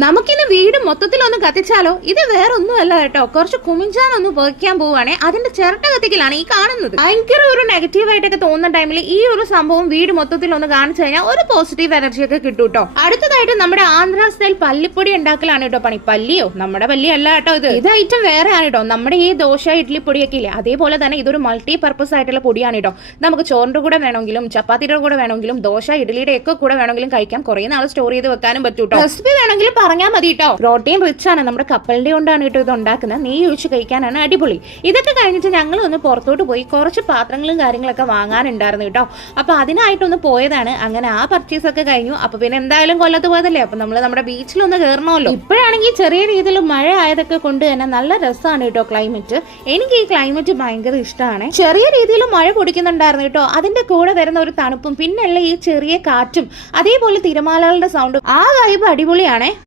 നമുക്കിന്ന് വീട് മൊത്തത്തിലൊന്ന് കത്തിച്ചാലോ? ഇത് വേറെ ഒന്നുമല്ല കേട്ടോ, കുറച്ച് കുമിഞ്ചാനൊന്ന് പൊയ്ക്കാൻ പോവാണേ, അതിന്റെ ചിരട്ട കത്തിക്കലാണ് ഈ കാണുന്നത്. ഭയങ്കര ഒരു നെഗറ്റീവ് ആയിട്ടൊക്കെ തോന്നുന്ന ടൈമിൽ ഈ ഒരു സംഭവം വീട് മൊത്തത്തിൽ ഒന്ന് കാണിച്ചു കഴിഞ്ഞാൽ ഒരു പോസിറ്റീവ് എനർജി ഒക്കെ കിട്ടും കേട്ടോ. അടുത്തതായിട്ട് നമ്മുടെ ആന്ധ്ര സ്റ്റൈൽ പല്ലിപ്പൊടി ഉണ്ടാക്കലാണ് കേട്ടോ പണി. പല്ലിയോ? നമ്മുടെ പല്ലി അല്ല കേട്ടോ, ഇത് ഐറ്റം വേറെ ആണ് കേട്ടോ. നമ്മുടെ ഈ ദോശ ഇഡ്ലി പൊടിയൊക്കെ ഇല്ലേ, അതേപോലെ തന്നെ ഇതൊരു മൾട്ടി പർപ്പസ് ആയിട്ടുള്ള പൊടിയാണ് കേട്ടോ. നമുക്ക് ചോറിന്റെ കൂടെ വേണമെങ്കിലും ചപ്പാത്തിയുടെ കൂടെ വേണമെങ്കിലും ദോശ ഇഡ്ലിയുടെ ഒക്കെ കൂടെ വേണമെങ്കിലും കഴിക്കാം. കുറെ നാൾ സ്റ്റോർ ചെയ്ത് വെക്കാനും പറ്റും കേട്ടോ. റെസിപ്പി വേണമെങ്കിലും പറഞ്ഞാൽ മതി കേട്ടോ. പ്രോട്ടീൻ റിച്ച് ആണ്, നമ്മുടെ കപ്പലിന്റെ കൊണ്ടാണ് കേട്ടോ ഇത് ഉണ്ടാക്കുന്നത്. നെയ്യ് ഒഴിച്ച് കഴിക്കാനാണ് അടിപൊളി. ഇതൊക്കെ കഴിഞ്ഞിട്ട് ഞങ്ങൾ ഒന്ന് പുറത്തോട്ട് പോയി കുറച്ച് പാത്രങ്ങളും കാര്യങ്ങളൊക്കെ വാങ്ങാനുണ്ടായിരുന്നു കേട്ടോ. അപ്പൊ അതിനായിട്ടൊന്ന് പോയതാണ്. അങ്ങനെ ആ പർച്ചേസ് ഒക്കെ കഴിഞ്ഞു. അപ്പൊ പിന്നെ എന്തായാലും കൊല്ലത്ത് പോയതല്ലേ, അപ്പൊ നമ്മൾ നമ്മുടെ ബീച്ചിലൊന്ന് കയറണമല്ലോ. ഇപ്പോഴാണെങ്കിൽ ചെറിയ രീതിയിൽ മഴ ആയതൊക്കെ കൊണ്ട് തന്നെ നല്ല രസമാണ് കേട്ടോ ക്ലൈമറ്റ്. എനിക്ക് ഈ ക്ലൈമറ്റ് ഭയങ്കര ഇഷ്ടമാണ്. ചെറിയ രീതിയിൽ മഴ പൊടിക്കുന്നുണ്ടായിരുന്നു കേട്ടോ. അതിന്റെ കൂടെ വരുന്ന ഒരു തണുപ്പും പിന്നെയുള്ള ഈ ചെറിയ കാറ്റും അതേപോലെ തിരമാലകളുടെ സൗണ്ടും ആ വൈബ് അടിപൊളിയാണേ.